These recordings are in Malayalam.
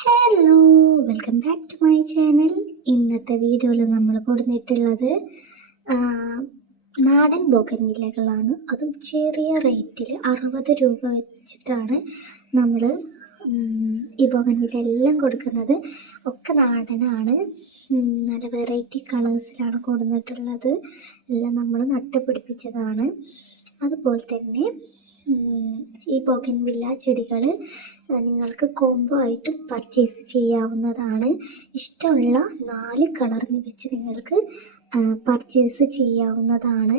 Hello welcome back to my channel ഇന്നത്തെ വീഡിയോയിൽ നമ്മൾ കൊടുത്തിട്ടുള്ളത് നാടൻ ബോഗൻ വില്ലകളാണ്. അതും ചെറിയ റേറ്റിൽ അറുപത് രൂപ വെച്ചിട്ടാണ് നമ്മൾ ഈ ബോഗൻ എല്ലാം കൊടുക്കുന്നത്. ഒക്കെ നാടനാണ്. നല്ല വെറൈറ്റി കളേഴ്സിലാണ് കൊടുത്തിട്ടുള്ളത് എല്ലാം നമ്മൾ നട്ടുപിടിപ്പിച്ചതാണ്. അതുപോലെ തന്നെ ഈ ബോഗൻ വില്ല ചെടികൾ നിങ്ങൾക്ക് കോംബോ ആയിട്ടും പർച്ചേസ് ചെയ്യാവുന്നതാണ്. ഇഷ്ടമുള്ള നാല് കളറിന് വെച്ച് നിങ്ങൾക്ക് പർച്ചേസ് ചെയ്യാവുന്നതാണ്.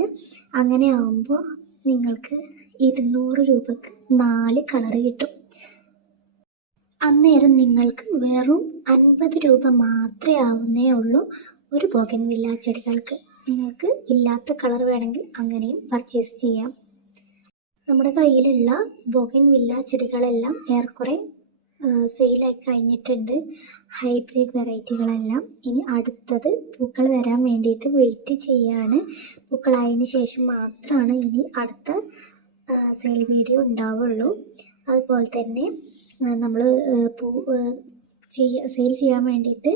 അങ്ങനെ ആകുമ്പോൾ നിങ്ങൾക്ക് ഇരുന്നൂറ് രൂപക്ക് നാല് കളർ കിട്ടും. അന്നേരം നിങ്ങൾക്ക് വെറും അൻപത് രൂപ മാത്രമേ ആവുന്നേ ഉള്ളൂ ഒരു ബോഗൻ വില്ല ചെടികൾക്ക്. നിങ്ങൾക്ക് ഇല്ലാത്ത കളർ വേണമെങ്കിൽ അങ്ങനെയും പർച്ചേസ് ചെയ്യാം. നമ്മുടെ കയ്യിലുള്ള ബൊഗൻ വില്ല ചെടികളെല്ലാം ഏറെക്കുറെ സെയിലായി കഴിഞ്ഞിട്ടുണ്ട്. ഹൈബ്രിഡ് വെറൈറ്റികളെല്ലാം. ഇനി അടുത്തത് പൂക്കൾ വരാൻ വേണ്ടിയിട്ട് വെയിറ്റ് ചെയ്യാണ്. പൂക്കളായതിനു ശേഷം മാത്രമാണ് ഇനി അടുത്ത സെയിൽ വീഡിയോ ഉണ്ടാവുള്ളൂ. അതുപോലെ തന്നെ നമ്മൾ പൂ സെയിൽ ചെയ്യാൻ വേണ്ടിയിട്ട്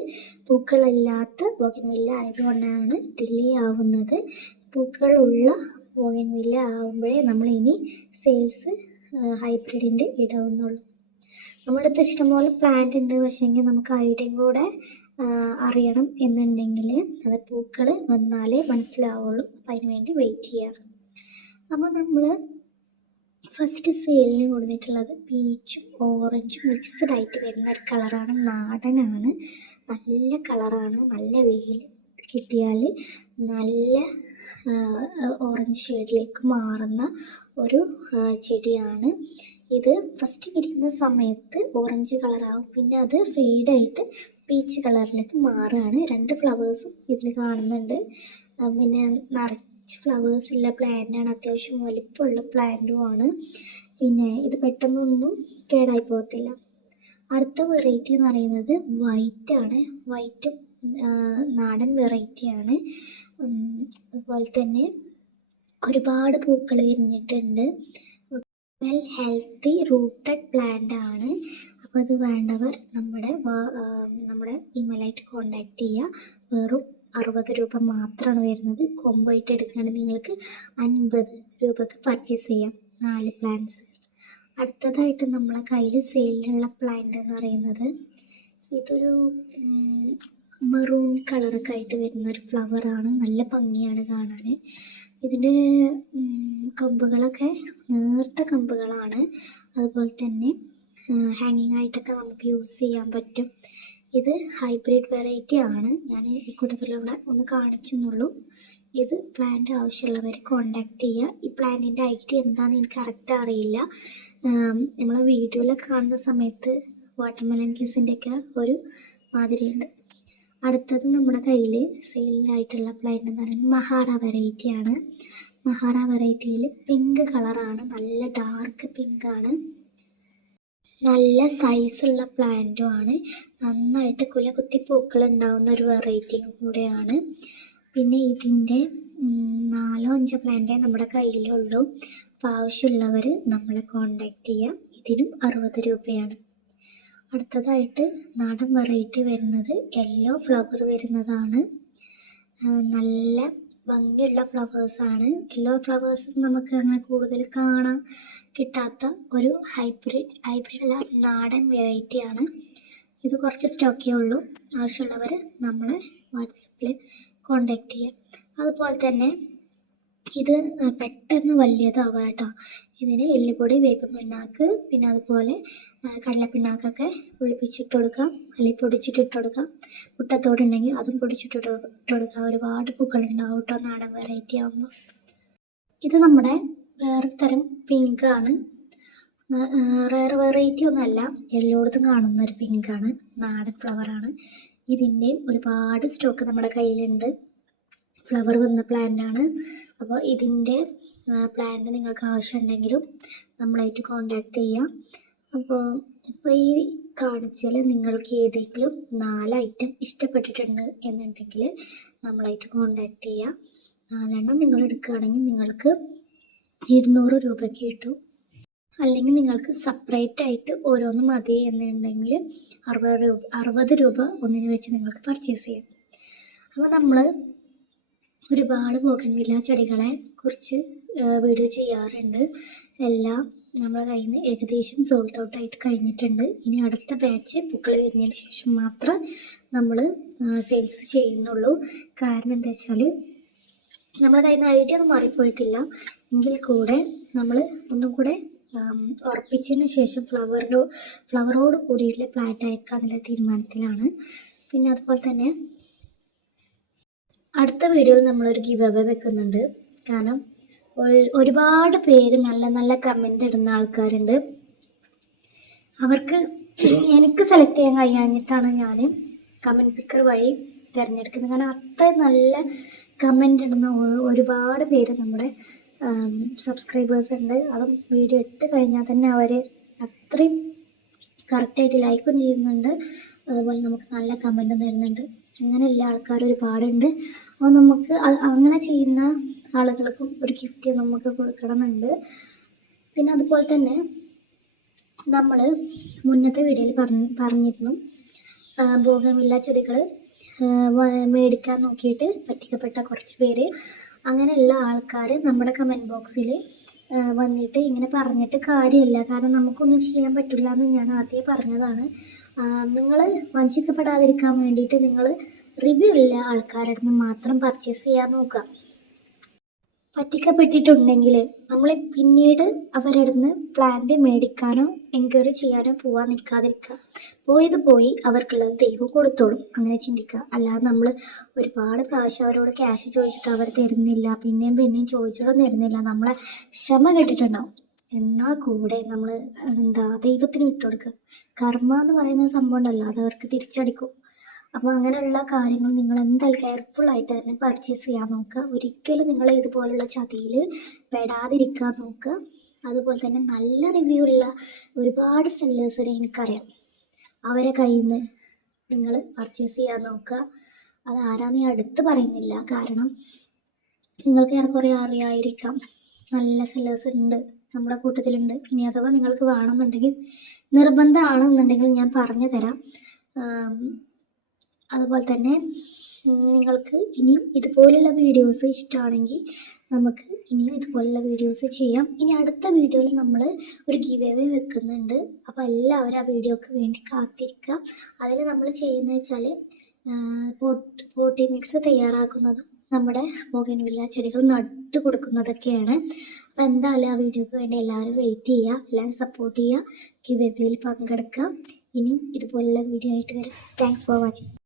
പൂക്കളില്ലാത്ത ബോഗൻവില്ല ആയതുകൊണ്ടാണ് ഡിലേ ആവുന്നത്. പൂക്കളുള്ള ബോഗൻവില്ല ആവുമ്പോഴേ നമ്മൾ ഇനി സെയിൽസ് ഹൈബ്രിഡിന്റെ ഇടാവുന്നുള്ളൂ. നമ്മളടുത്ത് ഇഷ്ടംപോലെ പ്ലാന്റ് ഉണ്ട്. പക്ഷേങ്കിൽ നമുക്ക് ഐഡിയും കൂടെ അറിയണം എന്നുണ്ടെങ്കിൽ അത് പൂക്കൾ വന്നാലേ മനസ്സിലാവുള്ളൂ. അപ്പം അതിന് വേണ്ടി വെയിറ്റ് ചെയ്യാറ് അപ്പോൾ നമ്മൾ ഫസ്റ്റ് സെയിലിന് കൊടുത്തിട്ടുള്ളത് പീച്ചും ഓറഞ്ചും മിക്സ്ഡ് ആയിട്ട് വരുന്ന ഒരു കളറാണ് നാടനാണ്. നല്ല കളറാണ് നല്ല വെയിൽ കിട്ടിയാൽ നല്ല ഓറഞ്ച് ഷെയ്ഡിലേക്ക് മാറുന്ന ഒരു ചെടിയാണ്. ഇത് ഫസ്റ്റ് വിരിക്കുന്ന സമയത്ത് ഓറഞ്ച് കളറാവും പിന്നെ അത് ഫെയ്ഡായിട്ട് പീച്ച് കളറിലേക്ക് മാറുകയാണ്. രണ്ട് ഫ്ലവേഴ്സും ഇതിൽ കാണുന്നുണ്ട്. പിന്നെ നിറച്ച് ഫ്ലവേഴ്സ് ഉള്ള പ്ലാന്റാണ് അത്യാവശ്യം വലിപ്പമുള്ള പ്ലാന്റുമാണ് പിന്നെ ഇത് പെട്ടെന്നൊന്നും കേടായി പോകത്തില്ല. അടുത്ത വെറൈറ്റി എന്ന് പറയുന്നത് വൈറ്റാണ് വൈറ്റും നാടൻ വെറൈറ്റിയാണ് അതുപോലെ തന്നെ ഒരുപാട് പൂക്കൾ വിരിഞ്ഞിട്ടുണ്ട്. വെൽ ഹെൽത്തി റൂട്ടഡ് പ്ലാന്റ് ആണ്. അപ്പോൾ അത് വേണ്ടവർ നമ്മുടെ നമ്മുടെ ഇമെയിലായിട്ട് കോണ്ടാക്ട് ചെയ്യുക. വെറും അറുപത് രൂപ മാത്രമാണ് വരുന്നത്. കോംബോ ആയിട്ട് എടുക്കുകയാണെങ്കിൽ നിങ്ങൾക്ക് അൻപത് രൂപക്ക് പർച്ചേസ് ചെയ്യാം. നാല് പ്ലാന്റ്സ് അടുത്തതായിട്ട് നമ്മളെ കയ്യിൽ സെയിലിലുള്ള പ്ലാന്റ് എന്ന് പറയുന്നത് ഇതൊരു മെറൂൺ കളറൊക്കെ ആയിട്ട് വരുന്ന ഒരു ഫ്ലവറാണ് നല്ല ഭംഗിയാണ് കാണാൻ. ഇതിന്റെ കമ്പുകളൊക്കെ നേർത്ത കമ്പുകളാണ്. അതുപോലെ തന്നെ ഹാങ്ങിങ് ആയിട്ടൊക്കെ നമുക്ക് യൂസ് ചെയ്യാൻ പറ്റും. ഇത് ഹൈബ്രിഡ് വെറൈറ്റി ആണ്. ഞാൻ ഈ കൂട്ടത്തിലുള്ള ഒന്ന് കാണിച്ചെന്നുള്ളൂ. ഇത് പ്ലാന്റ് ആവശ്യമുള്ളവർ കോണ്ടാക്ട് ചെയ്യുക. ഈ പ്ലാന്റിന്റെ ഐറ്റി എന്താണെന്ന് എനിക്ക് കറക്റ്റ് അറിയില്ല. നമ്മൾ വീഡിയോയിലൊക്കെ കാണുന്ന സമയത്ത് വാട്ടർമെലൻ കിസിന്റെയൊക്കെ ഒരു മാതിരിയുണ്ട്. അടുത്തത് നമ്മുടെ കയ്യിൽ സെയിലായിട്ടുള്ള പ്ലാന്റ് എന്ന് പറയുന്നത് മഹാറ വെറൈറ്റി ആണ്. മഹാറ വെറൈറ്റിയിൽ പിങ്ക് കളറാണ് നല്ല ഡാർക്ക് പിങ്ക് ആണ്. നല്ല സൈസുള്ള പ്ലാന്റും ആണ്. നന്നായിട്ട് കുല കുത്തി പൂക്കൾ ഉണ്ടാവുന്ന ഒരു വെറൈറ്റിയും കൂടെയാണ്. പിന്നെ ഇതിന്റെ നാലോ അഞ്ചോ പ്ലാന്റേ നമ്മുടെ കയ്യിലുള്ളൂ. അപ്പോൾ ആവശ്യമുള്ളവർ നമ്മളെ കോണ്ടാക്ട് ചെയ്യാം. ഇതിനും അറുപത് രൂപയാണ്. അടുത്തതായിട്ട് നാടൻ വെറൈറ്റി വരുന്നത് യെല്ലോ ഫ്ലവർ വരുന്നതാണ്. നല്ല ഭംഗിയുള്ള ഫ്ലവേഴ്സാണ് യെല്ലോ ഫ്ലവേഴ്സ് നമുക്ക് അങ്ങനെ കൂടുതൽ കാണാൻ കിട്ടാത്ത ഒരു ഹൈബ്രിഡ് ഹൈബ്രിഡ് അല്ല നാടൻ വെറൈറ്റിയാണ് ഇത് കുറച്ച് സ്റ്റോക്കേ ഉള്ളൂ. ആവശ്യമുള്ളവർ നമ്മളെ വാട്സപ്പിൽ കോണ്ടാക്ട് ചെയ്യുക അതുപോലെ തന്നെ ഇത് പെട്ടെന്ന് വലിയതാവുക കേട്ടോ ഇതിന് എല്ലുപൊടി വേപ്പിൻ പിണ്ണാക്ക് പിന്നെ അതുപോലെ കടലപ്പിണ്ണാക്കൊക്കെ ഒളിപ്പിച്ചിട്ട് കൊടുക്കാം അല്ലെങ്കിൽ പൊടിച്ചിട്ടിട്ട് കൊടുക്കാം മുട്ടത്തോടുണ്ടെങ്കിൽ അതും പൊടിച്ചിട്ടിട്ട് കൊടുക്കാം ഒരുപാട് പൂക്കളുണ്ടാവും കേട്ടോ നാടൻ വെറൈറ്റി ആകുമ്പോൾ ഇത് നമ്മുടെ വേറെ തരം പിങ്കാണ് റയർ വെറൈറ്റി ഒന്നുമല്ല. എല്ലായിടത്തും കാണുന്ന ഒരു പിങ്കാണ് നാടൻ ഫ്ലവറാണ് ഇതിന്റെയും ഒരുപാട് സ്റ്റോക്ക് നമ്മുടെ കയ്യിലുണ്ട്. ഫ്ലവർ വന്ന പ്ലാന്റാണ് അപ്പോൾ ഇതിന്റെ പ്ലാന്റ് നിങ്ങൾക്ക് ആവശ്യമുണ്ടെങ്കിലും നമ്മളായിട്ട് കോണ്ടാക്ട് ചെയ്യാം. അപ്പോൾ ഇപ്പോൾ ഈ കാണിച്ചാൽ നിങ്ങൾക്ക് ഏതെങ്കിലും നാല് ഐറ്റം ഇഷ്ടപ്പെട്ടിട്ടുണ്ട് എന്നുണ്ടെങ്കിൽ നമ്മളായിട്ട് കോണ്ടാക്ട് ചെയ്യാം. നാലെണ്ണം നിങ്ങൾ എടുക്കുകയാണെങ്കിൽ നിങ്ങൾക്ക് ഇരുന്നൂറ് രൂപയ്ക്ക് കിട്ടും. അല്ലെങ്കിൽ നിങ്ങൾക്ക് സെപ്പറേറ്റ് ആയിട്ട് ഓരോന്നും മതി എന്നുണ്ടെങ്കിൽ അറുപത് രൂപ അറുപത് രൂപ ഒന്നിന് വെച്ച് നിങ്ങൾക്ക് പർച്ചേസ് ചെയ്യാം. അപ്പോൾ നമ്മൾ ഒരുപാട് ബോഗൻവില്ല ചെടികളെ കുറിച്ച് വീഡിയോ ചെയ്യാറുണ്ട്. എല്ലാം നമ്മുടെ കയ്യിൽ നിന്ന് ഏകദേശം സോൾഡ് ഔട്ട് ആയിട്ട് കഴിഞ്ഞിട്ടുണ്ട്. ഇനി അടുത്ത ബാച്ച് പൂക്കൾ വിരിഞ്ഞതിന് ശേഷം മാത്രം നമ്മൾ സെയിൽസ് ചെയ്യുന്നുള്ളൂ. കാരണം എന്താ വെച്ചാൽ നമ്മുടെ കയ്യിൽ നിന്ന് ഐഡിയ ഒന്നും മാറിപ്പോയിട്ടില്ല. എങ്കിൽ കൂടെ നമ്മൾ ഒന്നും കൂടെ ഉറപ്പിച്ചതിന് ശേഷം ഫ്ലവറിനോ ഫ്ലവറോട് കൂടിയിട്ടുള്ള പ്ലാന്റ് അയക്കാന്നുള്ള തീരുമാനത്തിലാണ്. പിന്നെ അതുപോലെ തന്നെ അടുത്ത വീഡിയോയിൽ നമ്മളൊരു ഗിവ് അവേ വെക്കുന്നുണ്ട്. കാരണം ഒരുപാട് പേര് നല്ല നല്ല കമന്റ് ഇടുന്ന ആൾക്കാരുണ്ട്. അവർക്ക് എനിക്ക് സെലക്ട് ചെയ്യാൻ കഴിയാഞ്ഞിട്ടാണ് ഞാൻ കമന്റ് പിക്കർ വഴി തിരഞ്ഞെടുക്കുന്നത്. കാരണം അത്ര നല്ല കമന്റ് ഇടുന്ന ഒരുപാട് പേര് നമ്മുടെ സബ്സ്ക്രൈബേഴ്സ് ഉണ്ട്. അതും വീഡിയോ ഇട്ട് കഴിഞ്ഞാൽ തന്നെ അവർ അത്രയും കറക്റ്റായിട്ട് ലൈക്കും ചെയ്യുന്നുണ്ട്. അതുപോലെ നമുക്ക് നല്ല കമന്റും തരുന്നുണ്ട്. അങ്ങനെയുള്ള ആൾക്കാർ ഒരുപാടുണ്ട്. അപ്പോൾ നമുക്ക് അങ്ങനെ ചെയ്യുന്ന ആളുകൾക്കും ഒരു ഗിഫ്റ്റ് നമുക്ക് കൊടുക്കണമെന്നുണ്ട്. പിന്നെ അതുപോലെ തന്നെ നമ്മൾ മുന്നത്തെ വീഡിയോയിൽ പറഞ്ഞ് പറഞ്ഞിരുന്നു. ഭോഗമില്ല ചെടികൾ മേടിക്കാൻ നോക്കിയിട്ട് പറ്റിക്കപ്പെട്ട കുറച്ച് പേര് അങ്ങനെയുള്ള ആൾക്കാർ നമ്മുടെ കമന്റ് ബോക്സിൽ വന്നിട്ട് ഇങ്ങനെ പറഞ്ഞിട്ട് കാര്യമില്ല. കാരണം നമുക്കൊന്നും ചെയ്യാൻ പറ്റില്ല എന്ന് ഞാൻ ആദ്യമേ പറഞ്ഞതാണ്. നിങ്ങൾ വഞ്ചിക്കപ്പെടാതിരിക്കാൻ വേണ്ടിയിട്ട് നിങ്ങൾ റിവ്യൂ ഉള്ള ആൾക്കാരുടെ നിന്ന് മാത്രം പർച്ചേസ് ചെയ്യാൻ നോക്കുക. പറ്റിക്കപ്പെട്ടിട്ടുണ്ടെങ്കിൽ നമ്മൾ പിന്നീട് അവരുടെ നിന്ന് പ്ലാന്റ് മേടിക്കാനോ എൻക്വയറി ചെയ്യാനോ പോകാൻ നിൽക്കാതിരിക്കുക. പോയത് പോയി അവർക്കുള്ളത് ദൈവം കൊടുത്തോളും. അങ്ങനെ ചിന്തിക്കുക. അല്ലാതെ നമ്മൾ ഒരുപാട് പ്രാവശ്യം അവരോട് ക്യാഷ് ചോദിച്ചിട്ട് അവർ തരുന്നില്ല. പിന്നെയും പിന്നെയും ചോദിച്ചിട്ടൊന്നും തരുന്നില്ല. നമ്മളെ ക്ഷമ കെട്ടിട്ടുണ്ടാവും. എന്നാൽ കൂടെ നമ്മൾ എന്താ ദൈവത്തിന് വിട്ടുകൊടുക്കുക. കർമ്മ എന്ന് പറയുന്ന സംഭവം ഉണ്ടല്ലോ. അത് അവർക്ക് തിരിച്ചടിക്കും. അപ്പോൾ അങ്ങനെയുള്ള കാര്യങ്ങൾ നിങ്ങൾ എന്തായാലും കെയർഫുൾ ആയിട്ട് തന്നെ പർച്ചേസ് ചെയ്യാൻ നോക്കുക. ഒരിക്കലും നിങ്ങൾ ഇതുപോലുള്ള ചതിയിൽ പെടാതിരിക്കാൻ നോക്കുക. അതുപോലെ തന്നെ നല്ല റിവ്യൂ ഉള്ള ഒരുപാട് സെല്ലേഴ്സിനെ എനിക്കറിയാം. അവരെ കയ്യിൽ നിന്ന് നിങ്ങൾ പർച്ചേസ് ചെയ്യാൻ നോക്കുക. അത് ആരാന്ന് ഞാൻ എടുത്ത് പറയുന്നില്ല. കാരണം നിങ്ങൾക്ക് ഏറെക്കുറെ അറിയായിരിക്കാം. നല്ല സെല്ലേഴ്സ് ഉണ്ട്. നമ്മുടെ കൂട്ടത്തിലുണ്ട്. ഇനി അഥവാ നിങ്ങൾക്ക് വേണമെന്നുണ്ടെങ്കിൽ നിർബന്ധമാണെന്നുണ്ടെങ്കിൽ ഞാൻ പറഞ്ഞു തരാം അതുപോലെ തന്നെ നിങ്ങൾക്ക് ഇനിയും ഇതുപോലുള്ള വീഡിയോസ് ഇഷ്ടമാണെങ്കിൽ നമുക്ക് ഇനിയും ഇതുപോലുള്ള വീഡിയോസ് ചെയ്യാം. ഇനി അടുത്ത വീഡിയോയിൽ നമ്മൾ ഒരു ഗീവ് അവേ വെക്കുന്നുണ്ട്. അപ്പോൾ എല്ലാവരും ആ വീഡിയോക്ക് വേണ്ടി കാത്തിരിക്കുക. അതിൽ നമ്മൾ ചെയ്യുന്നത് വെച്ചാൽ പോട്ട് മിക്സ് തയ്യാറാക്കുന്നതും നമ്മുടെ ബോഗൻവില്ല ചെടികൾ നട്ടു കൊടുക്കുന്നതൊക്കെയാണ്. അപ്പോൾ എന്തായാലും ആ വീഡിയോക്ക് വേണ്ടി എല്ലാവരും വെയിറ്റ് ചെയ്യുക. എല്ലാവരും സപ്പോർട്ട് ചെയ്യുക. ഗീവ് അവേയിൽ പങ്കെടുക്കുക. ഇനിയും ഇതുപോലുള്ള വീഡിയോ ആയിട്ട് വരാം. Thanks for watching